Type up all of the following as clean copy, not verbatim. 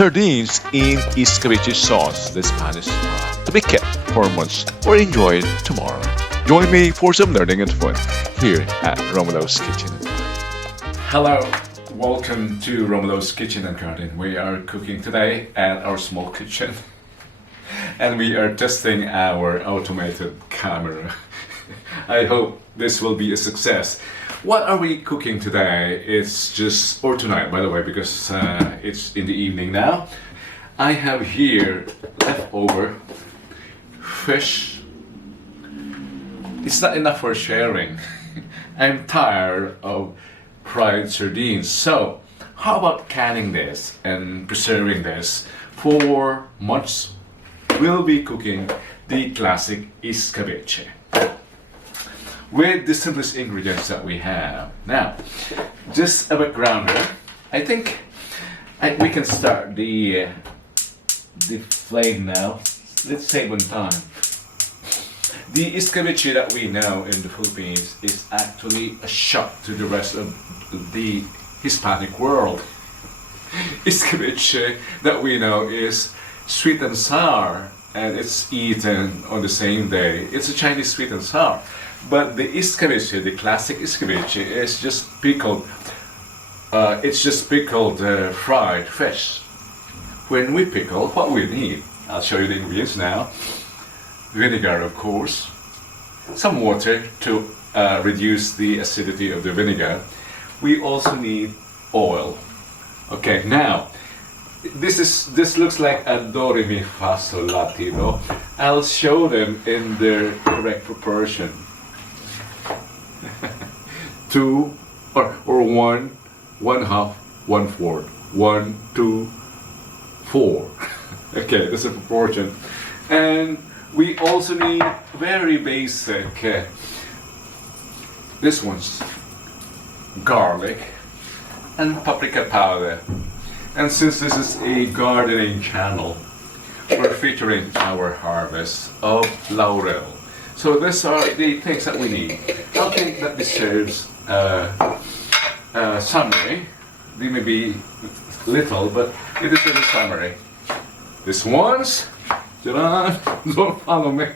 Sardines in escabeche sauce, the Spanish, to be kept for months or enjoyed tomorrow. Join me for some learning and fun here at Romulo's Kitchen. Hello, welcome to Romulo's Kitchen and Garden. We are cooking today at our small kitchen and we are testing our automated camera. I hope this will be a success. What are we cooking today? It's just, or tonight by the way, because it's in the evening now. I have here leftover fish. It's not enough for sharing. I'm tired of fried sardines. So how about canning this and preserving this for months? We'll be cooking the classic escabeche with the simplest ingredients that we have. Now, just a backgrounder. I think we can start the flame now. Let's save on time. The escabeche that we know in the Philippines is actually a shock to the rest of the Hispanic world. Escabeche that we know is sweet and sour, and it's eaten on the same day. It's a Chinese sweet and sour. But the escabeche, the classic escabeche, is just pickled. It's just pickled fried fish. When we pickle, what we need, I'll show you the ingredients now. Vinegar, of course. Some water to reduce the acidity of the vinegar. We also need oil. Okay, now this looks like a do re mi fa sol la ti do. I'll show them in their correct proportion. 2 or 1, 1/2, 1/4, 1, 2, 4. Okay, that's a proportion. And we also need very basic, this one's garlic and paprika powder. And since this is a gardening channel, we're featuring our harvest of laurel. So these are the things that we need. I think that deserves summary. They may be little, but it is in the summary. This one's, don't follow me.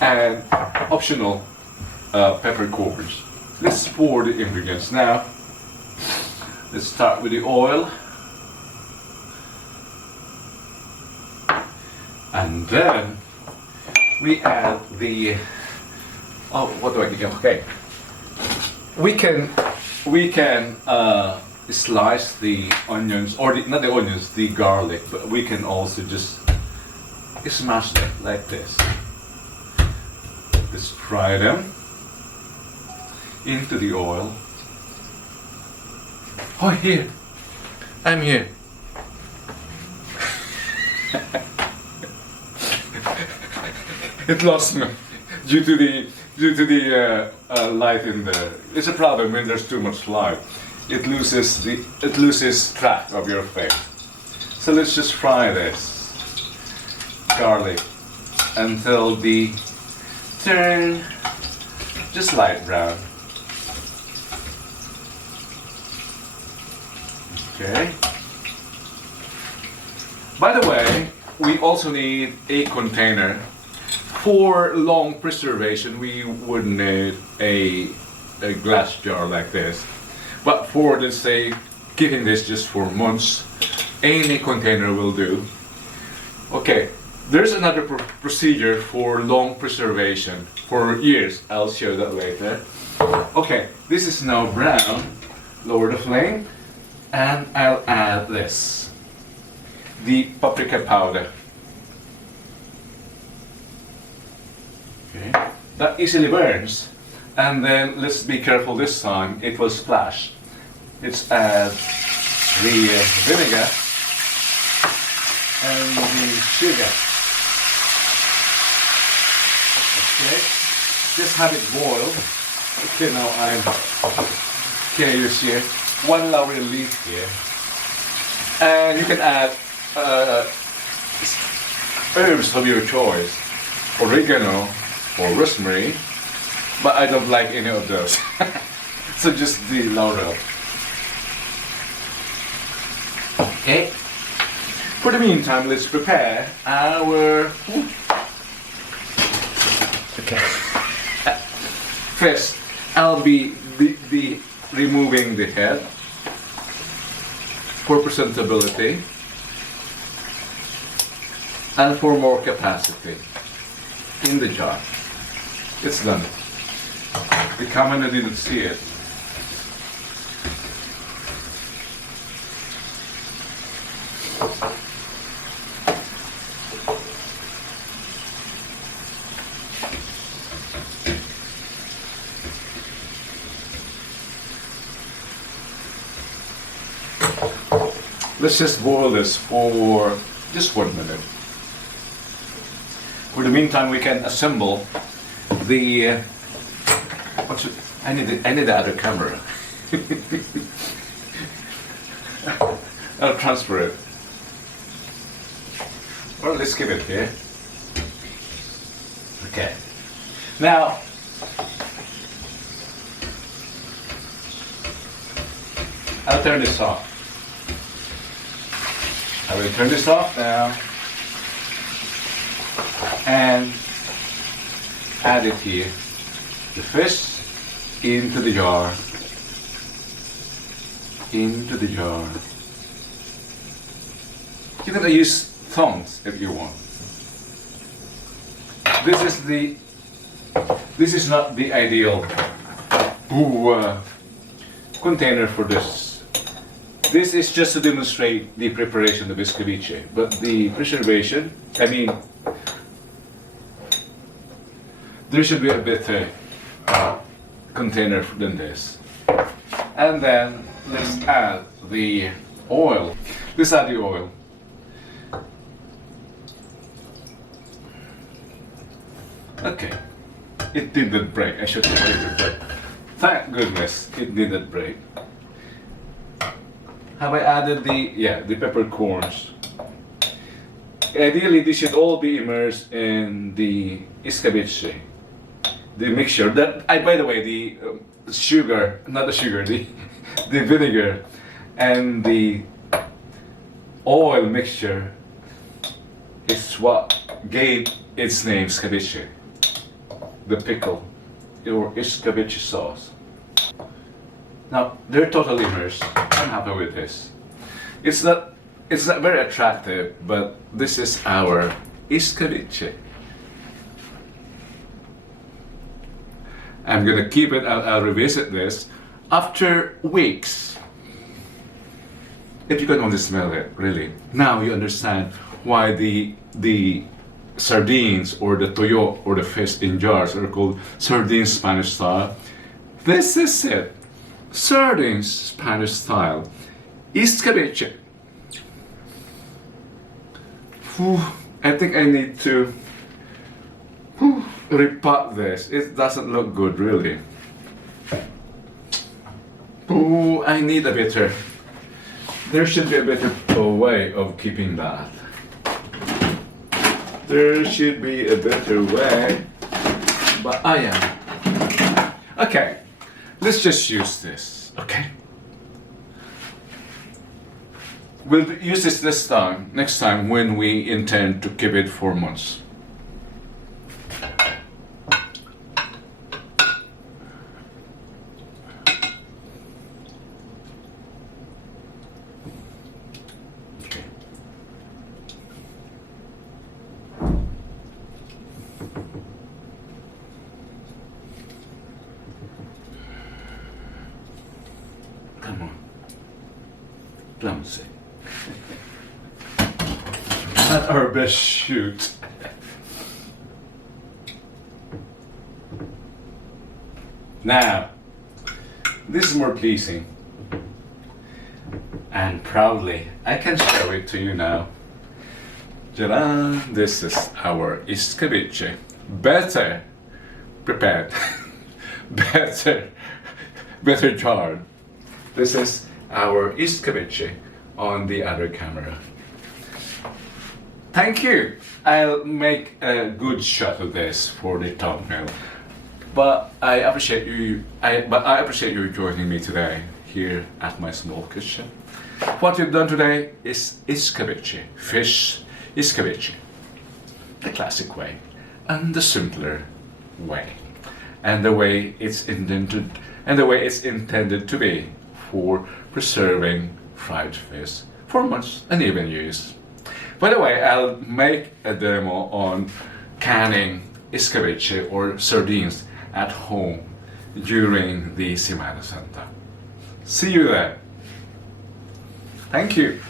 And optional peppercorns. Let's pour the ingredients now. Let's start with the oil. And then we add the, what do I think? Okay. We can slice the onions, or not the onions, the garlic, but we can also just smash them like this. Just fry them into the oil. Oh, here. I'm here. It lost me due to the light in there. It's a problem when there's too much light. It loses track of your face. So let's just fry this garlic until the turn just light brown. Okay. By the way, we also need a container. For long preservation, we would need a glass jar like this. But for, let's say, keeping this just for months, any container will do. Okay, there's another procedure for long preservation for years. I'll show that later. Okay, this is now brown. Lower the flame, and I'll add this, the paprika powder. Okay. That easily burns, and then let's be careful this time, it will splash. Let's add the vinegar and the sugar. Okay, just have it boil. Okay, now I'm curious here. 1 laurel leaf here, and you can add herbs of your choice, oregano or rosemary, but I don't like any of those. So just the laurel. Okay, For the meantime, let's prepare our... Okay. First, I'll be removing the head for presentability and for more capacity in the jar. It's done. The camera didn't see it. Let's just boil this for just 1 minute. For the meantime, we can assemble the. I need the other camera. I'll transfer it. Well, let's keep it here. Okay. Now, I'll turn this off. I will turn this off now and add it here. The fish into the jar. Into the jar. You can use tongs if you want. This is not the ideal container for this. This is just to demonstrate the preparation of escabeche, but the preservation, I mean, there should be a better container than this. And then let's add the oil. Let's add the oil. Okay, it didn't break. I should have waited, but thank goodness it didn't break. Have I added the peppercorns? Ideally, this should all be immersed in the escabeche, the mixture. That, by the way, the sugar, not the sugar, the vinegar and the oil mixture is what gave its name escabeche, the pickle or escabeche sauce. Now they're totally immersed. I'm happy with this. It's not very attractive, but this is our escabeche. I'm gonna keep it. I'll revisit this after weeks. If you can only smell it, really. Now you understand why the sardines or the toyo or the fish in jars are called sardines Spanish style. This is it. Sardines Spanish style. Escabeche. I think I need to repot this. It doesn't look good, really. I need a better. There should be a better way of keeping that. There should be a better way, but I am. Okay, let's just use this, okay? We'll use this time, next time, when we intend to keep it for months. Come on. Clumsy. Not our best shoot. Now, this is more pleasing. And proudly, I can show it to you now. Ta-da! This is our escabeche. Better prepared. better jarred. This is our escabeche on the other camera. Thank you. I'll make a good shot of this for the thumbnail. But I appreciate you. I appreciate you joining me today here at my small kitchen. What we've done today is escabeche, fish escabeche, the classic way and the simpler way, and the way it's intended to be for preserving fried fish for months and even years. By the way, I'll make a demo on canning escabeche or sardines at home during the Semana Santa. See you there. Thank you.